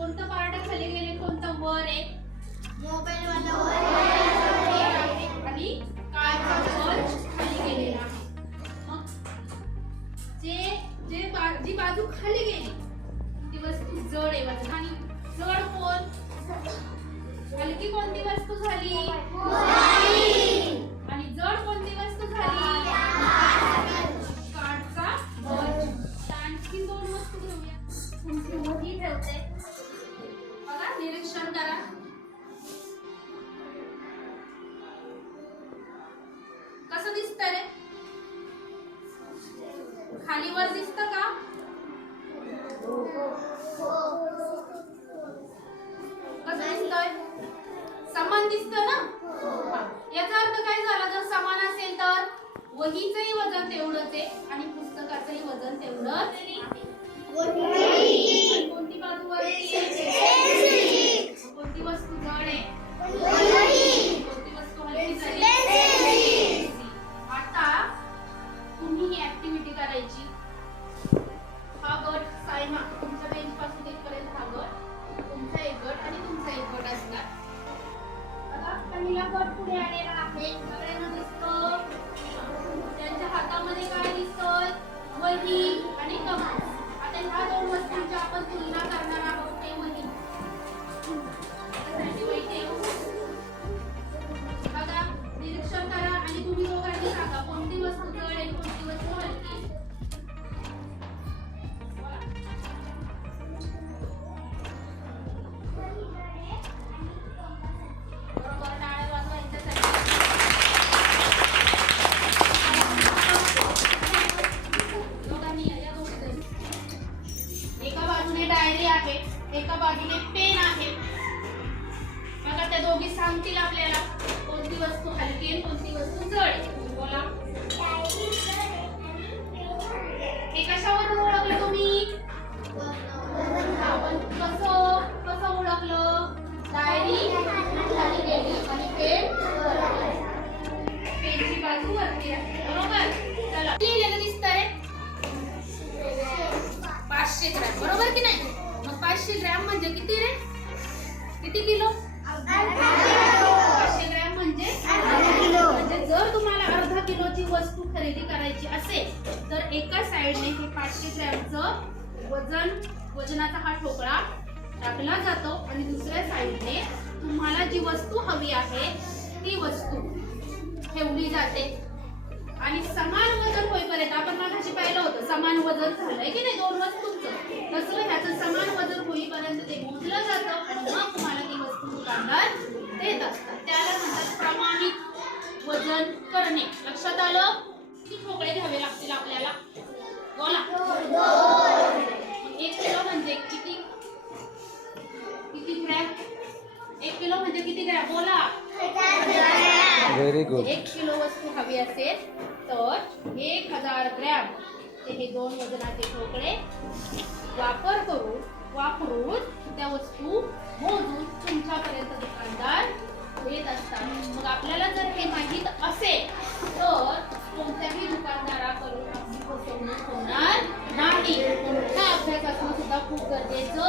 कोणतं पार्ट खाली गेले, कोणतं वर आहे? मोबाईल वाला वर आहे आणि कारचा बल्ब खाली गेलेला आहे. मग जी बाजू खाली गेली ती वस्तू जड आहे वजन. आणि जड कोण? हलकी कोणती वस्तू झाली? आणि जड कोणती वस्तू झाली? काचचा बल्ब. आणखी दोन वस्तू घेऊया. तुमची वही ठेवते बघा, निरीक्षण करा. कसं दिसतंय रे? खाली वर दिसतं का? कसं दिसतंय? समान दिसतं ना? याचा अर्थ काय झाला? जर समान असेल तर वहीचंही वजन तेवढंच आहे आणि पुस्तकाचंही वजन तेवढंच आहे. कोणती बाजू वरती आहे? कोणती वस्तू जड आहे? कोणती वस्तू हलकी झाली? आता तुम्ही ही ऍक्टिव्हिटी करायची. हा गट सायमा तुमच्या बेंच पासून इथपर्यंत हा गट, तुमचा एक गट आणि तुमचा एक गट असणार. आता पहिला गट पुढे आलेला आहे, सगळ्यांना दिसतो. त्यांच्या हातामध्ये काय दिसतोय? वही आणि कंपास. आता ह्या दोन वस्तूंची आपण तुलना करणार आहोत. ते वही त्यासाठी वही ठेवू. बघा, निरीक्षण करा आणि तुम्ही दोघांनी सांगा कोणती वस्तू जड आहे, कोणती वस्तू हलकी. बरोबर, टाळ्या वाजवायच्या. दोघांनी या दोघांनी. एका बाजूने डायरी आहे, एका बाजूने पेन आहे. बघा, त्या दोघी सांगतील आपल्याला कोणती वस्तू हलकी आहे, कोणती वस्तू जड आहे. बोला. हे कशावरून ओळखलं तुम्ही? कसं ओळखलं? डायरी खाली गेली आणि पेनची बाजू वरती आहे. बरोबर. चला, लिहिलेलं दिसतंय 500 ग्रॅम. बरोबर की नाही? मग 500 ग्रॅम म्हणजे किती रे? किती किलो? 500 ग्रॅम म्हणजे अर्धा किलो. म्हणजे जर तुम्हाला अर्धा किलोची वस्तू खरेदी करायची असेल तर एका साइडने हे 500 ग्रॅमचं वजनाचा हा ठोकळा टाकला जातो आणि दुसऱ्या साइडने तुम्हाला जी वस्तू हवी आहे ती वस्तू ठेवली जाते. आणि समान वजन होईपर्यंत, आपण मगाशी पाहिलं होतं समान वजन झालंय की नाही दोन वस्तूंचं, तसं ह्याचं समान वजन होईपर्यंत ते मोजलं जातं आणि मग तुम्हाला ती वस्तू दुकानदार देत असतात. त्याला म्हणतात प्रमाणित वजन करणे. लक्षात आलं? किती ठोकळे घ्यावे लागतील आपल्याला? बोला. 1 किलो म्हणजे किती ग्रॅम? 1 किलो म्हणजे किती ग्रॅम? बोला. Very good. 1 किलो वस्तू हवी असेल तर 1000 ग्रॅम हे दोन वजनाचे ठोकळे वापरून त्या वस्तू मोजून तुमच्यापर्यंत दुकानदार देत असतात. मग आपल्याला जर हे माहित असेल तर कोणत्याही दुकानदाराकडून आपली फसवणूक होणार नाही. हा अभ्यास असणं सुद्धा खूप गरजेचं